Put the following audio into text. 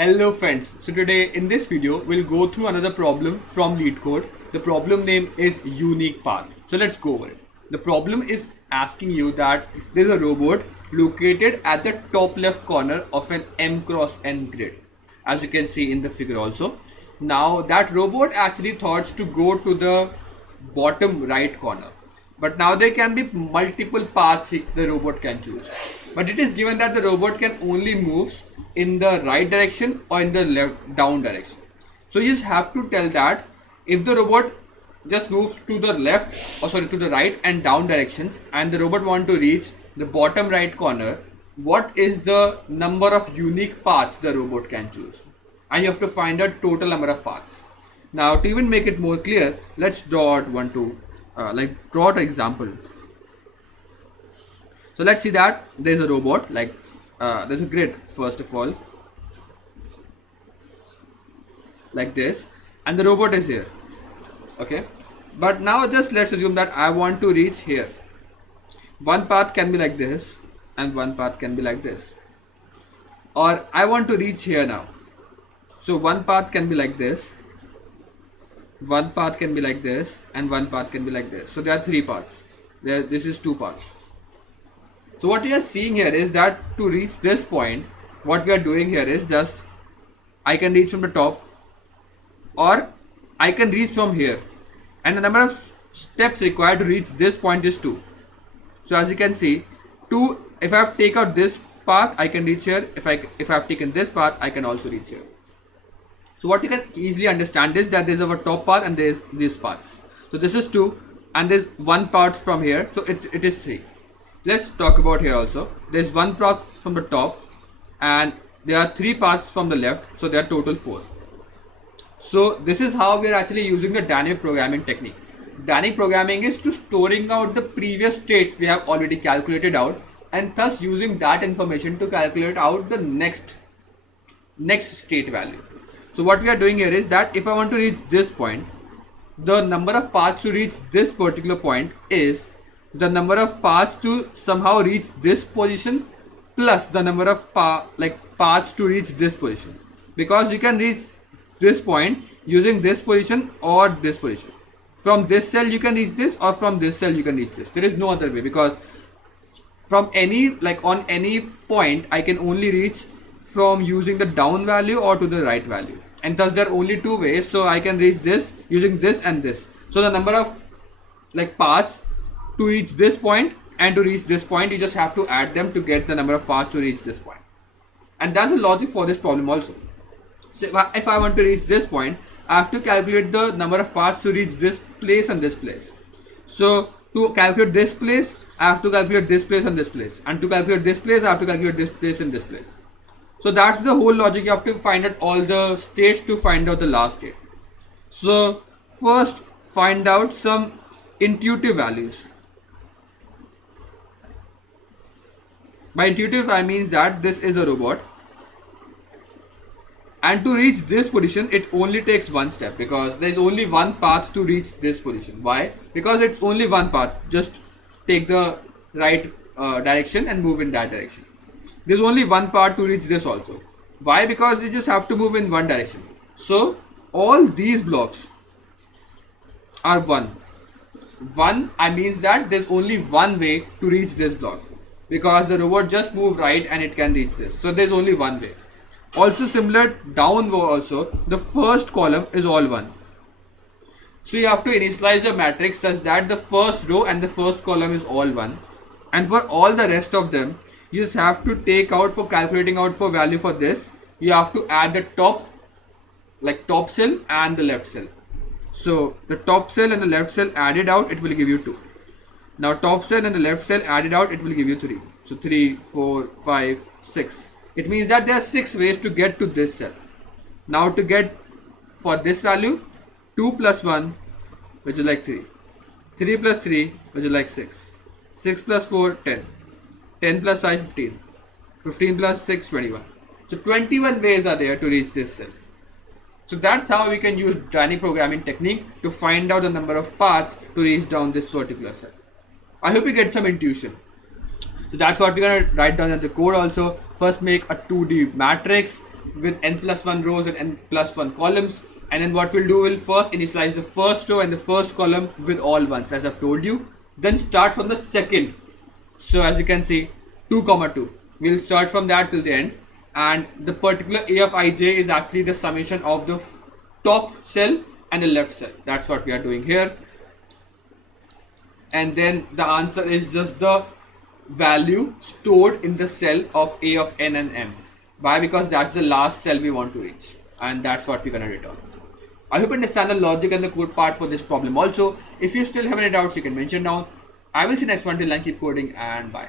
Hello friends, so today in this video we'll go through another problem from LeetCode. The problem name is unique path. So let's go over it. The problem is asking you that there's a robot located at the top left corner of an M cross N grid, as you can see in the figure also. Now that robot actually thought to go to the bottom right corner, but now there can be multiple paths the robot can choose, but it is given that the robot can only move in the right direction or in the left down direction. So you just have to tell that if the robot just moves to the left, or sorry, to the right and down directions, and the robot want to reach the bottom right corner, what is the number of unique paths the robot can choose, and you have to find a total number of paths. Now to even make it more clear, let's draw out draw an example. So let's see that there's a robot, there's a grid first of all, like this, and the robot is here. Okay, but now just let's assume that I want to reach here. One path can be like this and one path can be like this, or I want to reach here now. So one path can be like this, one path can be like this, and one path can be like this. So there are three paths. This is two paths. So what we are seeing here is that to reach this point, what we are doing here is just I can reach from the top, or I can reach from here, and the number of steps required to reach this point is 2. So as you can see, 2, if I have to take out this path, I can reach here. If I have taken this path, I can also reach here. So what you can easily understand is that there's our top path and there's these paths. So this is 2 and there's one path from here, so it is 3. Let's talk about here also. There's one path from the top and there are 3 paths from the left, so there are total 4. So this is how we are actually using the dynamic programming technique. Dynamic programming is to storing out the previous states we have already calculated out, and thus using that information to calculate out the next state value. So what we are doing here is that if I want to reach this point, the number of paths to reach this particular point is the number of paths to somehow reach this position plus the number of paths to reach this position, because you can reach this point using this position or this position. From this cell you can reach this, or from this cell you can reach this. There is no other way, because from on any point I can only reach from using the down value or to the right value, and thus there are only 2 ways. So I can reach this using this and this. So the number of paths to reach this point and to reach this point, you just have to add them to get the number of paths to reach this point. And that's the logic for this problem also. So if I want to reach this point, I have to calculate the number of paths to reach this place and this place. So to calculate this place, I have to calculate this place and this place, and to calculate this place, I have to calculate this place and this place. So that's the whole logic. You have to find out all the states to find out the last state. So first find out some intuitive values. By intuitive I means that this is a robot, and to reach this position it only takes one step, because there is only one path to reach this position. Why? Because it's only one path. Just take the right direction and move in that direction. There's only one path to reach this also. Why? Because you just have to move in one direction. So all these blocks are 1. I means that there's only one way to reach this block, because the robot just moved right and it can reach this. So there's only one way. Also similar down also, the first column is all 1. So you have to initialize your matrix such that the first row and the first column is all 1, and for all the rest of them you just have to take out, for calculating out for value for this, you have to add the top cell and the left cell. So the top cell and the left cell added out, it will give you 2. Now top cell and the left cell added out, it will give you 3. So 3, 4, 5, 6. It means that there are 6 ways to get to this cell. Now to get for this value, 2 plus 1, which is like 3. 3 plus 3, which is like 6. 6 plus 4, 10. 10 plus 5, 15. 15 plus 6, 21. So 21 ways are there to reach this cell. So that's how we can use dynamic programming technique to find out the number of paths to reach down this particular cell. I hope you get some intuition. So that's what we're gonna write down in the code also. First make a 2D matrix, with n plus 1 rows and n plus 1 columns. And then what we'll do, we'll first initialize the first row and the first column with all ones, as I've told you. Then start from the second. So as you can see, 2 comma 2. We'll start from that till the end. And the particular a of ij is actually the summation of the top cell and the left cell. That's what we are doing here. And then the answer is just the value stored in the cell of a of n and m. Why? Because that's the last cell we want to reach, and that's what we're gonna return. I hope you understand the logic and the code part for this problem. Also, if you still have any doubts, you can mention down. I will see you next one. Till then, keep coding and bye.